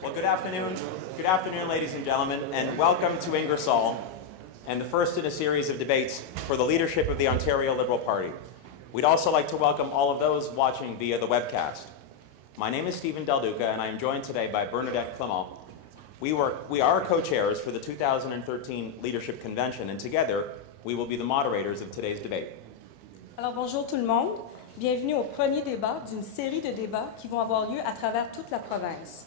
Well, good afternoon, ladies and gentlemen, and welcome to Ingersoll, and the first in a series of debates for the leadership of the Ontario Liberal Party. We'd also like to welcome all of those watching via the webcast. My name is Stephen Del Duca, and I am joined today by Bernadette Clement. We are co-chairs for the 2013 Leadership Convention, and together we will be the moderators of today's debate. Alors bonjour tout le monde, bienvenue au premier débat d'une série de débats qui vont avoir lieu à travers toute la province.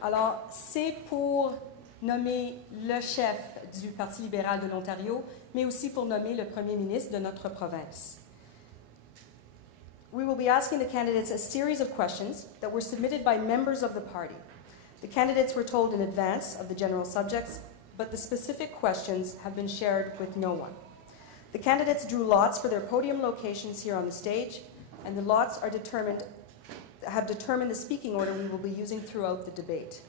Alors c'est pour nommer le chef du Parti libéral de l'Ontario, mais aussi pour nommer le premier ministre de notre province. We will be asking the candidates a series of questions that were submitted by members of the party. The candidates were told in advance of the general subjects, but the specific questions have been shared with no one. The candidates drew lots for their podium locations here on the stage, and the lots are have determined the speaking order we will be using throughout the debate.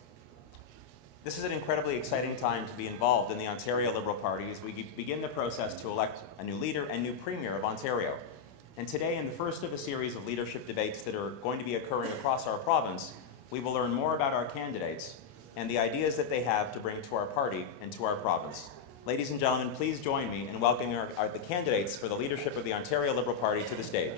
This is an incredibly exciting time to be involved in the Ontario Liberal Party as we begin the process to elect a new leader and new premier of Ontario. And today, in the first of a series of leadership debates that are going to be occurring across our province, we will learn more about our candidates and the ideas that they have to bring to our party and to our province. Ladies and gentlemen, please join me in welcoming the candidates for the leadership of the Ontario Liberal Party to the stage.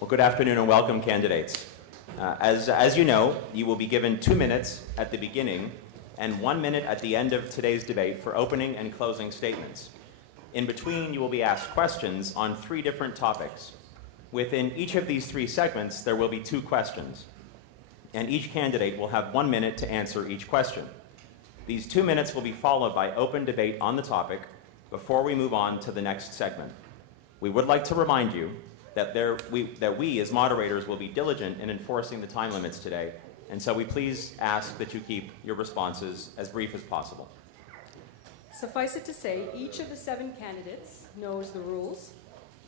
Well, good afternoon and welcome, candidates. As you know, you will be given 2 minutes at the beginning and 1 minute at the end of today's debate for opening and closing statements. In between, you will be asked questions on 3 different topics. Within each of these 3 segments, there will be 2 questions, and each candidate will have 1 minute to answer each question. These 2 minutes will be followed by open debate on the topic before we move on to the next segment. We would like to remind you that we as moderators will be diligent in enforcing the time limits today, and so we please ask that you keep your responses as brief as possible. Suffice it to say, each of the 7 candidates knows the rules,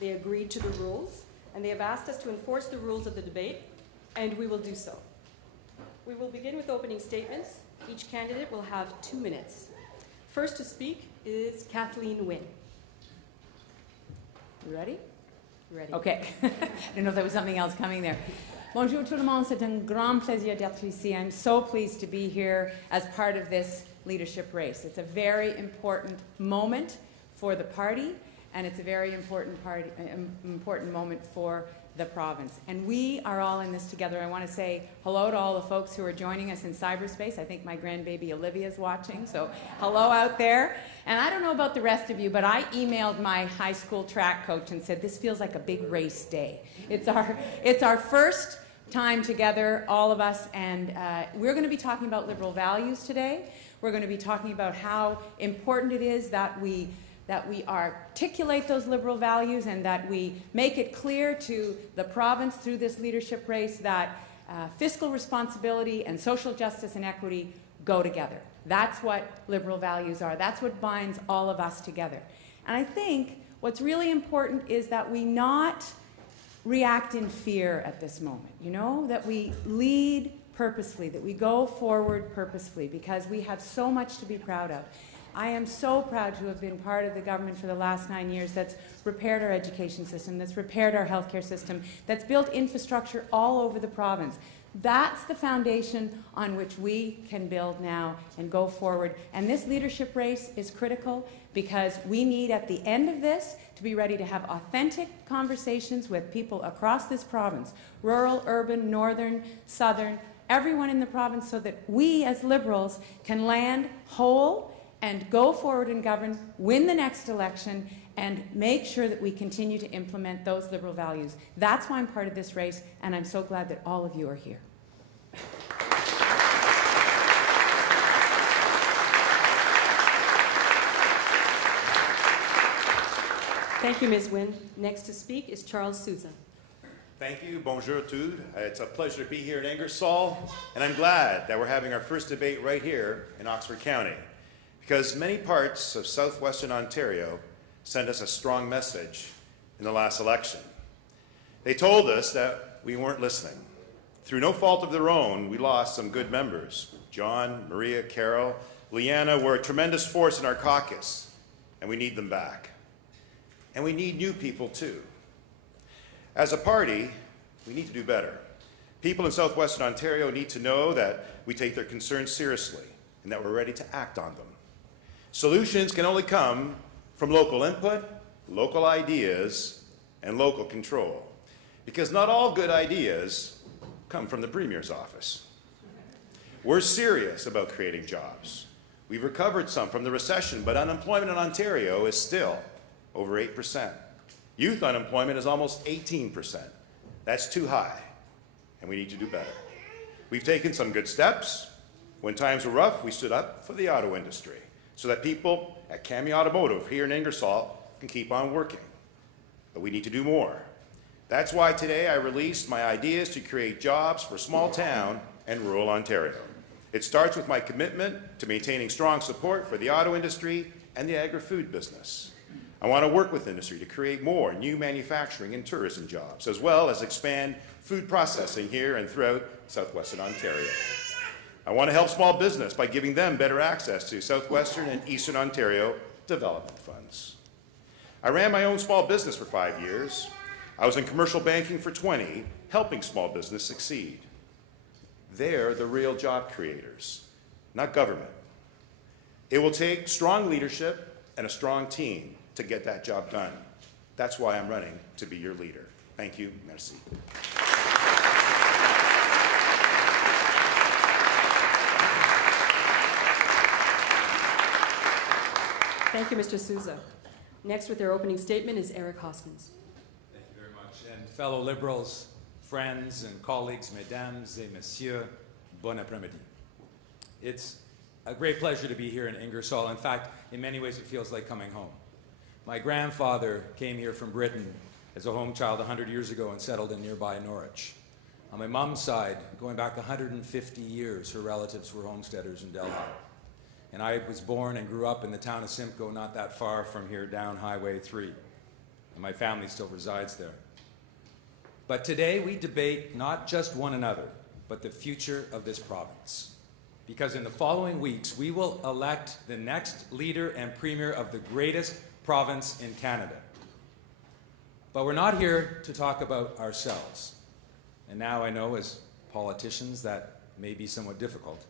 they agreed to the rules, and they have asked us to enforce the rules of the debate, and we will do so. We will begin with opening statements. Each candidate will have 2 minutes. First to speak is Kathleen Wynne. You ready? Ready. Okay. I didn't know if there was something else coming there. Bonjour tout le monde, c'est un grand plaisir d'être ici. I'm so pleased to be here as part of this leadership race. It's a very important moment for the party, and it's a very important moment for the province. And we are all in this together. I want to say hello to all the folks who are joining us in cyberspace. I think my grandbaby Olivia is watching, so hello out there. And I don't know about the rest of you, but I emailed my high school track coach and said, this feels like a big race day. It's our first time together, all of us, and we're going to be talking about liberal values today. We're going to be talking about how important it is that we articulate those liberal values and that we make it clear to the province through this leadership race that fiscal responsibility and social justice and equity go together. That's what liberal values are. That's what binds all of us together. And I think what's really important is that we not react in fear at this moment, you know, that we lead purposefully, that we go forward purposefully, because we have so much to be proud of. I am so proud to have been part of the government for the last 9 years that's repaired our education system, that's repaired our healthcare system, that's built infrastructure all over the province. That's the foundation on which we can build now and go forward. And this leadership race is critical because we need, at the end of this, to be ready to have authentic conversations with people across this province, rural, urban, northern, southern, everyone in the province, so that we as Liberals can land whole and go forward and govern, win the next election, and make sure that we continue to implement those Liberal values. That's why I'm part of this race, and I'm so glad that all of you are here. Thank you, Ms. Wynne. Next to speak is Charles Souza. Thank you. Bonjour tout. It's a pleasure to be here in Ingersoll, and I'm glad that we're having our first debate right here in Oxford County, because many parts of southwestern Ontario sent us a strong message in the last election. They told us that we weren't listening. Through no fault of their own, we lost some good members. John, Maria, Carol, Leanna were a tremendous force in our caucus, and we need them back. And we need new people too. As a party, we need to do better. People in southwestern Ontario need to know that we take their concerns seriously and that we're ready to act on them. Solutions can only come from local input, local ideas, and local control. Because not all good ideas come from the Premier's office. We're serious about creating jobs. We've recovered some from the recession, but unemployment in Ontario is still over 8%. Youth unemployment is almost 18%. That's too high, and we need to do better. We've taken some good steps. When times were rough, we stood up for the auto industry so that people at Cami Automotive here in Ingersoll can keep on working. But we need to do more. That's why today I released my ideas to create jobs for small town and rural Ontario. It starts with my commitment to maintaining strong support for the auto industry and the agri-food business. I want to work with industry to create more new manufacturing and tourism jobs, as well as expand food processing here and throughout southwestern Ontario. I want to help small business by giving them better access to southwestern and eastern Ontario development funds. I ran my own small business for 5 years. I was in commercial banking for 20, helping small business succeed. They're the real job creators, not government. It will take strong leadership and a strong team to get that job done. That's why I'm running to be your leader. Thank you. Merci. Thank you, Mr. Souza. Next with their opening statement is Eric Hoskins. Thank you very much. And fellow Liberals, friends and colleagues, mesdames et messieurs, bon après-midi. It's a great pleasure to be here in Ingersoll. In fact, in many ways it feels like coming home. My grandfather came here from Britain as a home child 100 years ago and settled in nearby Norwich. On my mom's side, going back 150 years, her relatives were homesteaders in Delhi. And I was born and grew up in the town of Simcoe, not that far from here down Highway 3. And my family still resides there. But today we debate not just one another, but the future of this province. Because in the following weeks, we will elect the next leader and premier of the greatest province in Canada. But we're not here to talk about ourselves. And now I know as politicians that may be somewhat difficult.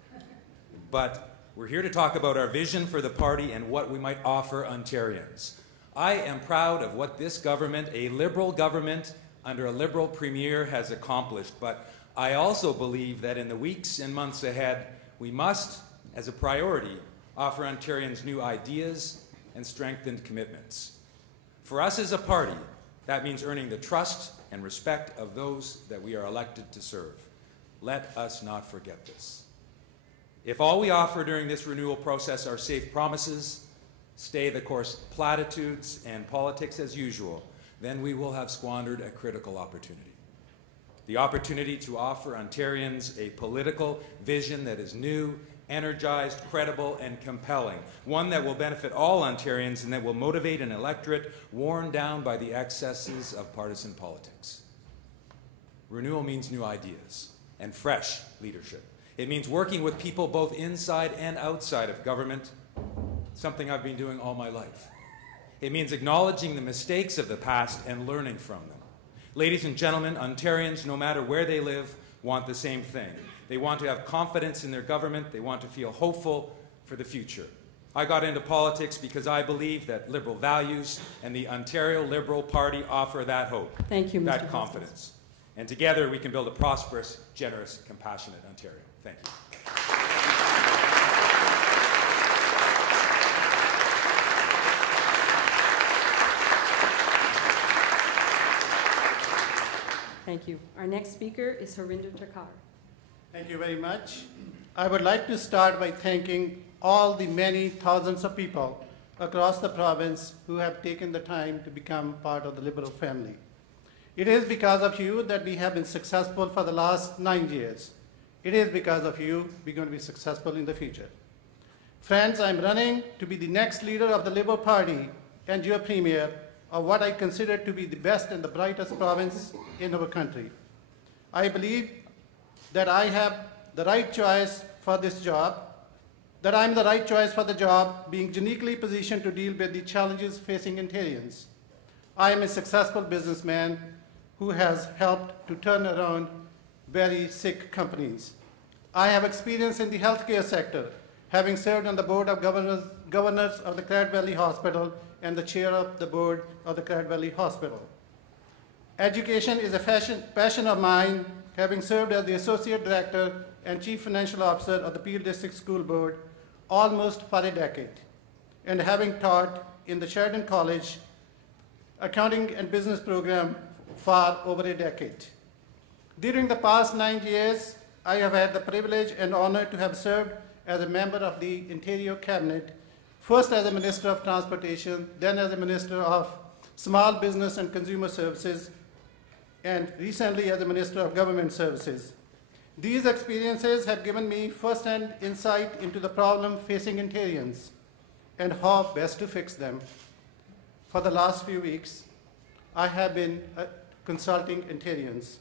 But we're here to talk about our vision for the party and what we might offer Ontarians. I am proud of what this government, a Liberal government under a Liberal premier, has accomplished. But I also believe that in the weeks and months ahead, we must, as a priority, offer Ontarians new ideas and strengthened commitments. For us as a party, that means earning the trust and respect of those that we are elected to serve. Let us not forget this. If all we offer during this renewal process are safe promises, stay the course platitudes, and politics as usual, then we will have squandered a critical opportunity. The opportunity to offer Ontarians a political vision that is new, energized, credible, and compelling. One that will benefit all Ontarians and that will motivate an electorate worn down by the excesses of partisan politics. Renewal means new ideas and fresh leadership. It means working with people both inside and outside of government something I've been doing all my life. It means acknowledging the mistakes of the past and learning from them. Ladies and gentlemen, Ontarians, no matter where they live, want the same thing. They want to have confidence in their government. They want to feel hopeful for the future. I got into politics because I believe that Liberal values and the Ontario Liberal Party offer that hope, Thank you, Mr. that confidence. And together we can build a prosperous, generous, compassionate Ontario. Thank you. Thank you. Our next speaker is Harinder Thakkar. Thank you very much. I would like to start by thanking all the many thousands of people across the province who have taken the time to become part of the Liberal family. It is because of you that we have been successful for the last 9 years. It is because of you we're going to be successful in the future. Friends, I'm running to be the next leader of the Liberal Party and your Premier of what I consider to be the best and the brightest province in our country. I believe that I have the right choice for this job, that I'm the right choice for the job, being uniquely positioned to deal with the challenges facing Ontarians. I am a successful businessman who has helped to turn around very sick companies. I have experience in the healthcare sector, having served on the board of governors of the Clyde Valley Hospital and the chair of the board of the Clyde Valley Hospital. Education is a passion of mine, having served as the Associate Director and Chief Financial Officer of the Peel District School Board almost for a decade, and having taught in the Sheridan College accounting and business program for over a decade. During the past 9 years, I have had the privilege and honor to have served as a member of the Ontario Cabinet, first as a Minister of Transportation, then as a Minister of Small Business and Consumer Services, and recently as a Minister of Government Services. These experiences have given me first-hand insight into the problem facing Ontarians and how best to fix them. For the last few weeks, I have been consulting Ontarians,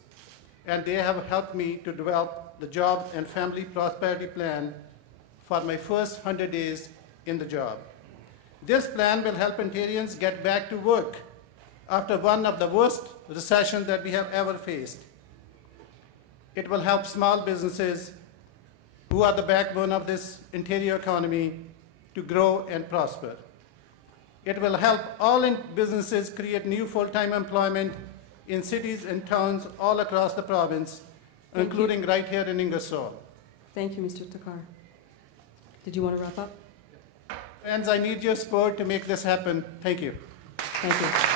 and they have helped me to develop the job and family prosperity plan for my first 100 days in the job. This plan will help Ontarians get back to work after one of the worst recessions that we have ever faced. It will help small businesses, who are the backbone of this Ontario economy, to grow and prosper. It will help all businesses create new full-time employment in cities and towns all across the province, including right here in Ingersoll. Thank you, Mr. Thakkar. Did you want to wrap up? Friends, I need your support to make this happen. Thank you. Thank you.